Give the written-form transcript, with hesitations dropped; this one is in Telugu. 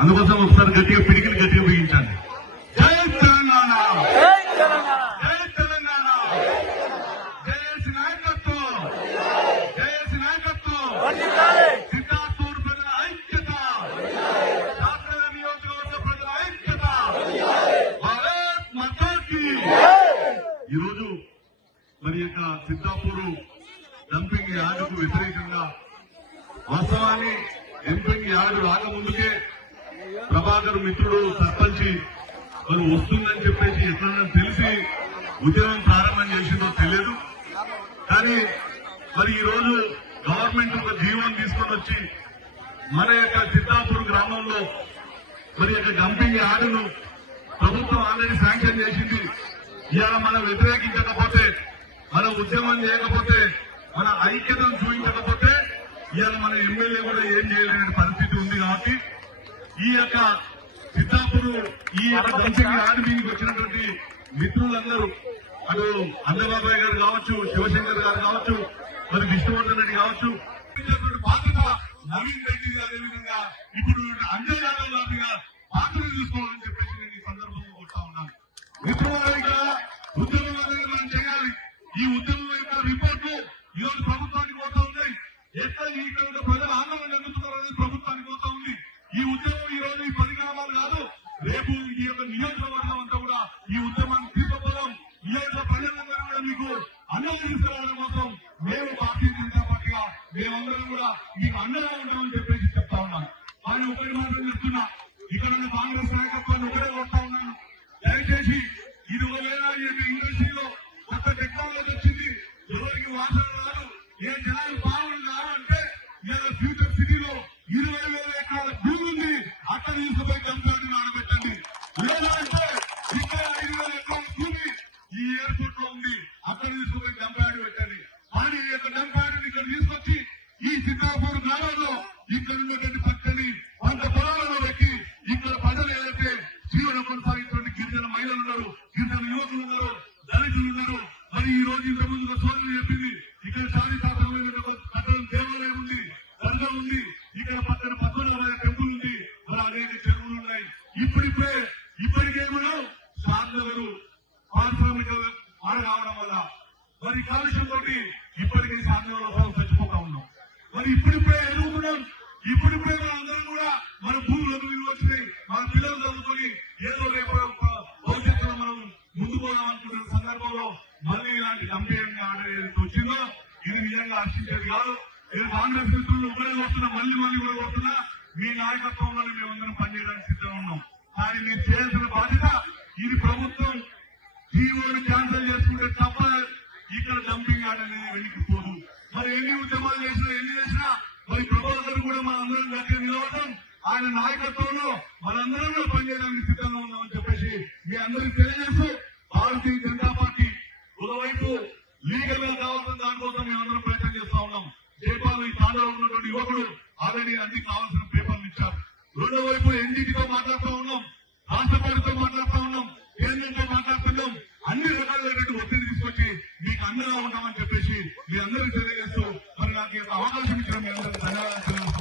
అందుకోసం ఒకసారి గట్టిగా పిడికిలు గట్టిగా బిగించండి. జై తెలంగాణ, జై తెలంగాణ, జై తెలంగాణ, జయసి నాయకత్వం, జయసి నాయకత్వం, సిద్ధార్థూరు ప్రజల ఐక్యత, శాసన నియోజకవర్గ ప్రజల ఐక్యత, భారత్ మాతాకి. ఈరోజు మరి యొక్క సిద్ధాపూరు డంపింగ్ యార్డుకు వ్యతిరేకంగా వాస్తవాన్ని డంపింగ్ యార్డు రాకముందుకే ప్రభాకర్ మిత్రుడు సర్పంచి మరి వస్తుందని చెప్పేసి ఎట్లన్నా తెలిసి ఉద్యమం ప్రారంభం చేసిందో తెలియదు. కానీ మరి ఈ రోజు గవర్నమెంట్ ఒక జీవనం తీసుకొని వచ్చి మన యొక్క సిద్ధాపూర్ గ్రామంలో మరి యొక్క డంపింగ్ యార్డును ప్రభుత్వం ఆల్రెడీ శాంక్షన్ చేసింది. ఇవాళ మనం వ్యతిరేకించకపోతే, మన ఉద్యమం చేయకపోతే, మన ఐక్యతను చూపించకపోతే ఇవాళ మన ఎమ్మెల్యే కూడా ఏం చేయలేని పరిస్థితి ఉంది. కాబట్టి ఈ యొక్క సిద్ధాపూర్ ఈ యొక్క డంపింగ్ యార్డు మీదకి వచ్చినటువంటి మిత్రులందరూ అటు అన్నబాబాయ్ గారు కావచ్చు, శివశంకర్ గారు కావచ్చు, మరి విష్ణువర్ధన్ రెడ్డి కావచ్చు, బాధ్యత నవీన్ రెడ్డి అదేవిధంగా ఇప్పుడు అంజయ్ యాదవ్ గారిగా బాధ్యత తీసుకోవాలని చెప్పేసి నేను ఈ సందర్భంగా కొడతా ఉన్నాను. మిత్రులుగా ఉద్యమం అనేది మనం చేయాలి. ఈ ఉద్యమం యొక్క రిపోర్ట్లు ఈరోజు ప్రభుత్వానికి పోతా ఉన్నాయి. ఎట్లా ఇక్కడ ప్రజల ఆందోళన జరుగుతున్నారు అనేది ప్రభుత్వానికి పోతా ఉంది. ఈ ఉద్యమం ఈ రోజు ఈ పరిణామాలు కాదు, రేపు ఈ యొక్క నియోజకవర్గం అంతా కూడా ఈ ఉద్యమాన్ని తీసుకోవడం, ఈ యొక్క ప్రజలందరూ కూడా మీకు అండగా తీసుకురావడం కోసం మేము భారతీయ జనతా పార్టీగా మేమందరం కూడా మీకు అండగా ఉంటామని చెప్పేసి చెప్తా ఉన్నాను. కానీ ఒకటి మాత్రం చెప్తున్నా, ఇక్కడ ఉన్న కాంగ్రెస్ నాయకత్వాన్ని ఒకటే కొడతా ఉన్నాను. దయచేసి ఇది ఒకవేళ ఇండస్ట్రీలో కొత్త టెక్నాలజీ వచ్చింది, ఎవరికి వాసన రాదు, ఏ జనాలు బాగున్నారు అంటే ఇలా ఫ్యూచర్ సిటీలో 20,000 ఎకరాల భూమి ఉంది, అక్కడ తీసుకుపోయి డంప్యార్డు ఆడబెట్టండి. లేదా అంటే ఇక్కడ 5,000 ఎకరాల భూమి ఈ ఎయిర్పోర్ట్ లో ఉంది, అక్కడ తీసుకుపోయి డంప్యార్డు పెట్టండి. కానీ ఈ యొక్క డంప్యార్డుని ఇక్కడ తీసుకొచ్చి ఈ సిద్ధాపూర్ గ్రామంలో ఇక్కడ ఉన్నటువంటి పచ్చని పంట పొలాలలో పెట్టి ఇక్కడ ప్రజలు ఏదైతే జీవనం కొనసాగిస్తున్న గిరిజన మహిళలు ఉన్నారు, గిరిజన యువకులు ఉన్నారు, దళితులు ఉన్నారు. మరి ఈ రోజు ఇంత ముందుగా సోదరులు చెప్పింది, ఇక్కడ చారిత్రాత్మకమైన కట్టడం దేవాలయం ఉంది, దర్గా ఉంది, ఇక్కడ పక్కన పద్మనాభ టెంపుల్ ఉంది, మరి అనేక చెరువులు ఉన్నాయి. ఇప్పటికేమో సాధనలు పారిశ్రామిక ఆడ కావడం వల్ల మరి కాలుష్యం తోటి ఇప్పటికే సాధనలో చచ్చిపోతా ఉన్నాం. మరి ఇప్పుడిప్పుడే ఎదుగుతున్నాం. ఇప్పుడిప్పుడే మన అందరం కూడా మన భూములకు విలువ వచ్చినాయి. మన పిల్లలు చదువుకొని ఏదో రేపు భవిష్యత్తులో మనం ముందు పోదాం అనుకుంటున్న సందర్భంలో మళ్ళీ ఇలాంటి డంపింగ్ ఆర్డర్ వచ్చిందో ఇది నిజంగా హర్షించేది కాదు. నేను కాంగ్రెస్ మిత్రులు ఒకరే వస్తున్నా, మళ్ళీ కూడా వస్తున్నా, మీ నాయకత్వంలోనే మేమందరం పనిచేయడానికి సిద్ధంగా ఉన్నాం. కానీ మీరు చేయాల్సిన బాధ్యత, ఇది ప్రభుత్వం జీవోని క్యాన్సిల్ చేసుకుంటే తప్ప ఇక్కడ డంపింగ్ ఆర్డర్ అనేది వెనక్కిపోదు. మరి ఎన్ని ఉద్యమాలు చేసినా మరి ప్రభాకర్ కూడా మనందరం దగ్గర నిలవడం, ఆయన నాయకత్వంలో మనందరం కూడా పనిచేయడానికి సిద్ధంగా ఉన్నామని చెప్పేసి మీ అందరికీ తెలియజేస్తూ, భారతీయ జనతా పార్టీ ఒకవైపు లీగల్ గా కావాల్సిన దానికోసం మేమందరం ప్రయత్నం చేస్తా ఉన్నాం. జైపాల్ ఈ తాండాలో ఉన్నటువంటి యువకుడు ఆల్రెడీ అన్ని కావాల్సిన పేపర్లు ఇచ్చారు. రెండో వైపు ఎన్డీటీతో మాట్లాడుతూ ఉన్నాం, రాష్ట్రపతితో మాట్లాడుతూ ఉన్నాం, కేంద్రంతో మాట్లాడుతున్నాం. అన్ని రకాలైనటువంటి ఒత్తిడి తీసుకొచ్చి మీకు అండగా ఉంటామని చెప్పేసి మీ అందరికీ తెలియజేస్తూ మరి నాకు అవకాశం ఇచ్చిన మీ అందరికీ ధన్యవాదాలు.